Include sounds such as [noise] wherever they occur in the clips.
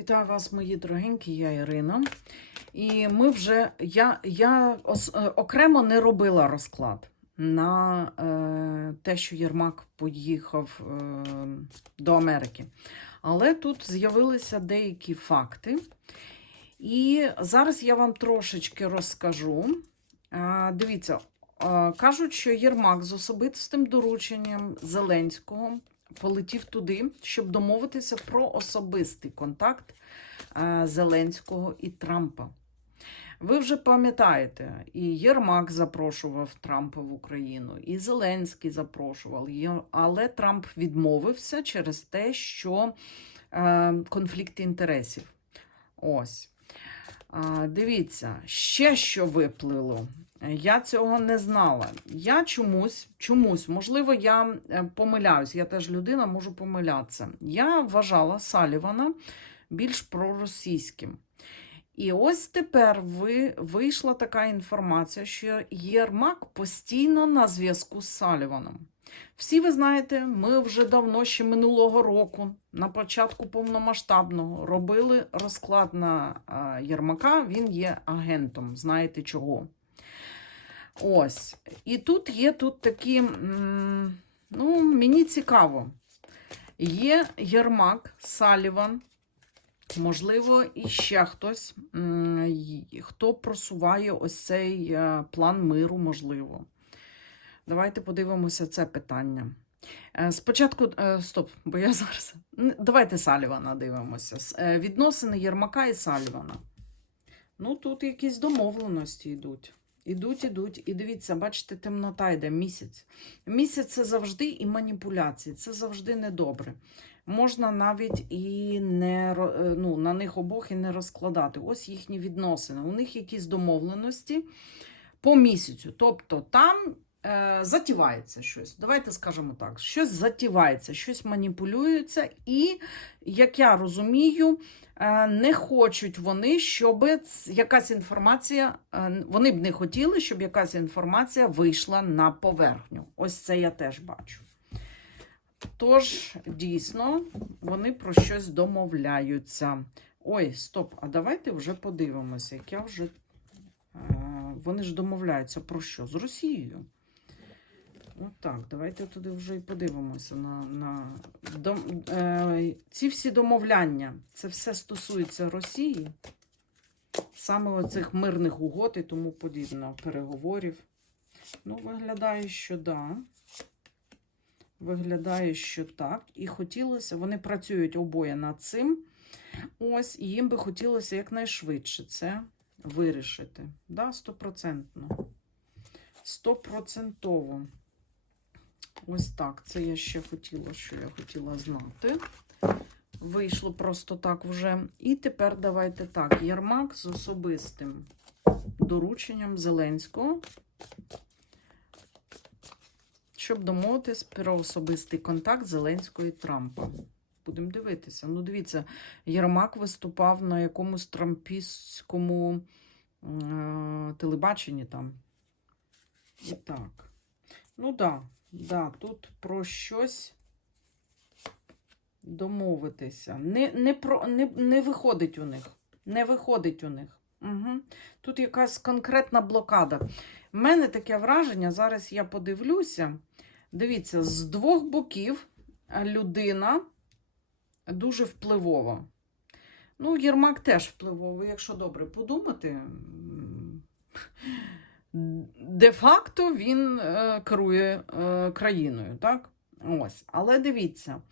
Вітаю вас, мої дорогенькі, я Ірина. І ми вже я, я ос- е, окремо не робила розклад на е, те, що Єрмак поїхав е, до Америки. Але тут з'явилися деякі факти. І зараз я вам трошечки розкажу. Е, дивіться, е, кажуть, що Єрмак з особистим дорученням Зеленського полетів туди, щоб домовитися про особистий контакт е, Зеленського і Трампа. Ви вже пам'ятаєте, і Єрмак запрошував Трампа в Україну, і Зеленський запрошував, але Трамп відмовився через те, що е, конфлікт інтересів. Ось. А, дивіться, ще що виплило. Я цього не знала. Я чомусь, чомусь, можливо, я е, помиляюсь, я теж людина, можу помилятися. Я вважала Салівана більш проросійським. І ось тепер ви, вийшла така інформація, що Єрмак постійно на зв'язку з Саліваном. Всі ви знаєте, ми вже давно, ще минулого року, на початку повномасштабного, робили розклад на Єрмака. Він є агентом, знаєте чого. Ось. І тут є тут такі, ну, мені цікаво. Є Єрмак, Саліван, можливо, і ще хтось, хто просуває ось цей е, план миру, можливо. Давайте подивимося це питання. Е, Спочатку, е, стоп, бо я [laughs] зараз. Давайте Салівана дивимося. Е, Відносини Єрмака і Салівана. Ну, тут якісь домовленості йдуть. Ідуть, ідуть. І дивіться, бачите, темнота йде місяць. Місяць це завжди і маніпуляції, це завжди недобре. Можна навіть і не ну, на них обох і не розкладати. Ось їхні відносини. У них якісь домовленості по місяцю. Тобто там е, затівається щось. Давайте скажемо так: щось затівається, щось маніпулюється, і, як я розумію, е, не хочуть вони, щоб якась інформація, е, вони б не хотіли, щоб якась інформація вийшла на поверхню. Ось це я теж бачу. Тож, дійсно, вони про щось домовляються. Ой, стоп, а давайте вже подивимося, як я вже. е, Вони ж домовляються про що? З Росією. От так, давайте туди вже і подивимося. На, на дом, е, ці всі домовляння, це все стосується Росії, саме оцих мирних угод і тому подібне, переговорів. Ну, виглядає, що да. Виглядає, що так. І хотілося, вони працюють обоє над цим. Ось, і їм би хотілося якнайшвидше це вирішити. Да, стопроцентно. Стопроцентово. Ось так. Це я ще хотіла, що я хотіла знати. Вийшло просто так вже. І тепер давайте так. Єрмак з особистим дорученням Зеленського. Щоб домовитись про особистий контакт Зеленського і Трампа. Будемо дивитися. Ну, дивіться, Єрмак виступав на якомусь трампістському е- телебаченні там. І так. Ну да, да, тут про щось домовитися. Не, не, про, не, не виходить у них. Не виходить у них. Угу. Тут якась конкретна блокада. У мене таке враження, зараз я подивлюся. Дивіться, з двох боків людина дуже впливова. Ну, Єрмак теж впливовий, якщо добре подумати. Де-факто він е, керує е, країною, так? Ось. Але дивіться,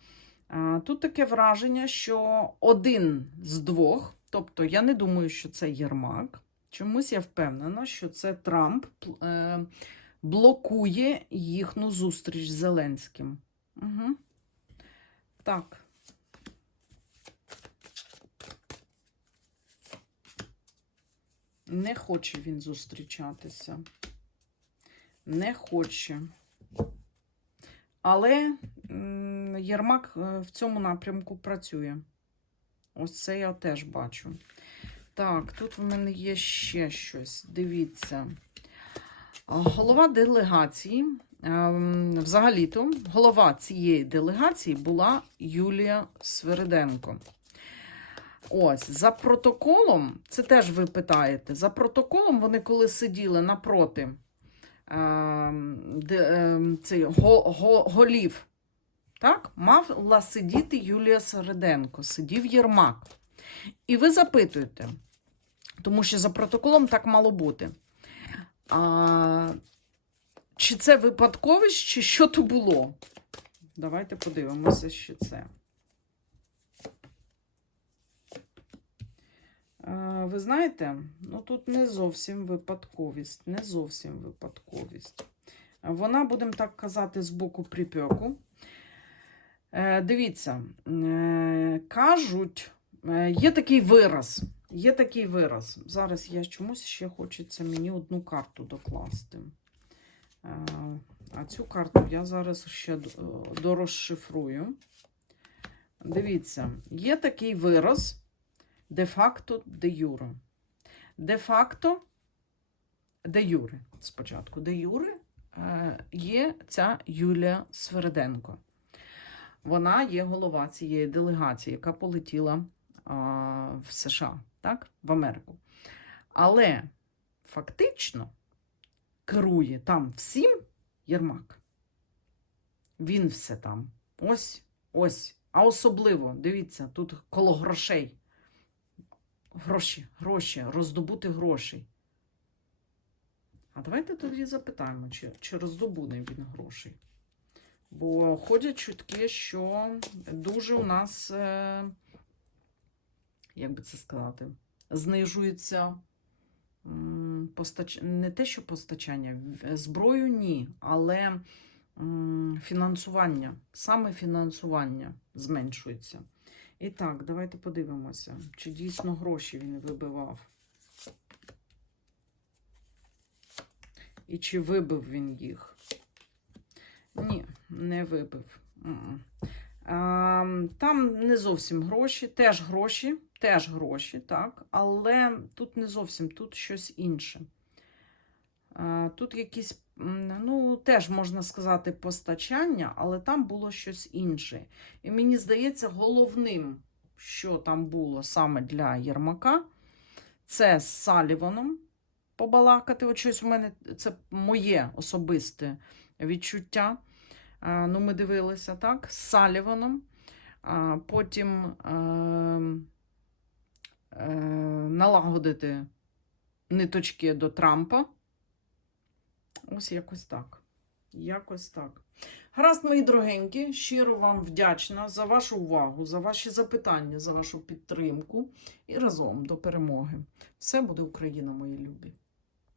тут таке враження, що один з двох, тобто я не думаю, що це Єрмак. Чомусь я впевнена, що це Трамп е, блокує їхню зустріч з Зеленським. Угу. Так. Не хоче він зустрічатися. Не хоче. Але Єрмак е, в цьому напрямку працює. Ось це я теж бачу. Так, тут в мене є ще щось. Дивіться. Голова делегації, ем, взагалі-то, голова цієї делегації була Юлія Свериденко. Ось, за протоколом, це теж ви питаєте, за протоколом вони коли сиділи напроти е, де, е, цей, го, го, голів, так, мала сидіти Юлія Середенко, сидів Єрмак. І ви запитуєте, тому що за протоколом так мало бути. А, чи це випадковість, чи що то було? Давайте подивимося, що це. Ви знаєте, ну тут не зовсім випадковість, не зовсім випадковість. Вона, будемо так казати, з боку припеку. Е, Дивіться, е, кажуть, е, є такий вираз. Є такий вираз. Зараз я чомусь ще хочеться мені одну карту докласти. А цю карту я зараз ще дорозшифрую. Дивіться, є такий вираз де-факто де юре. Де-факто де юре. Спочатку де юре е, є ця Юлія Сверденко. Вона є голова цієї делегації, яка полетіла в США, так? в Америку. Але фактично керує там всім Єрмак. Він все там. Ось, ось. А особливо, дивіться, тут коло грошей. Гроші, гроші, роздобути грошей. А давайте тоді запитаємо, чи, чи роздобуде він грошей. Бо ходять чутки, що дуже у нас, е, як би це сказати, знижується постач... не те, що постачання, зброю ні, але фінансування, саме фінансування зменшується. І так, давайте подивимося, чи дійсно гроші він вибивав. І чи вибив він їх? Ні, не вибив. Там не зовсім гроші, теж гроші, теж гроші, так, але тут не зовсім, тут щось інше. А, Тут якісь, ну, теж можна сказати, постачання, але там було щось інше. І мені здається, головним, що там було саме для Єрмака, це з Саліваном побалакати. От щось у мене це моє особисте відчуття. Ну, ми дивилися так, з Саліваном. Потім е, е, налагодити ниточки до Трампа. Ось якось так. Якось так. Гаразд, мої дорогенькі, щиро вам вдячна за вашу увагу, за ваші запитання, за вашу підтримку і разом до перемоги. Все буде Україна, мої любі.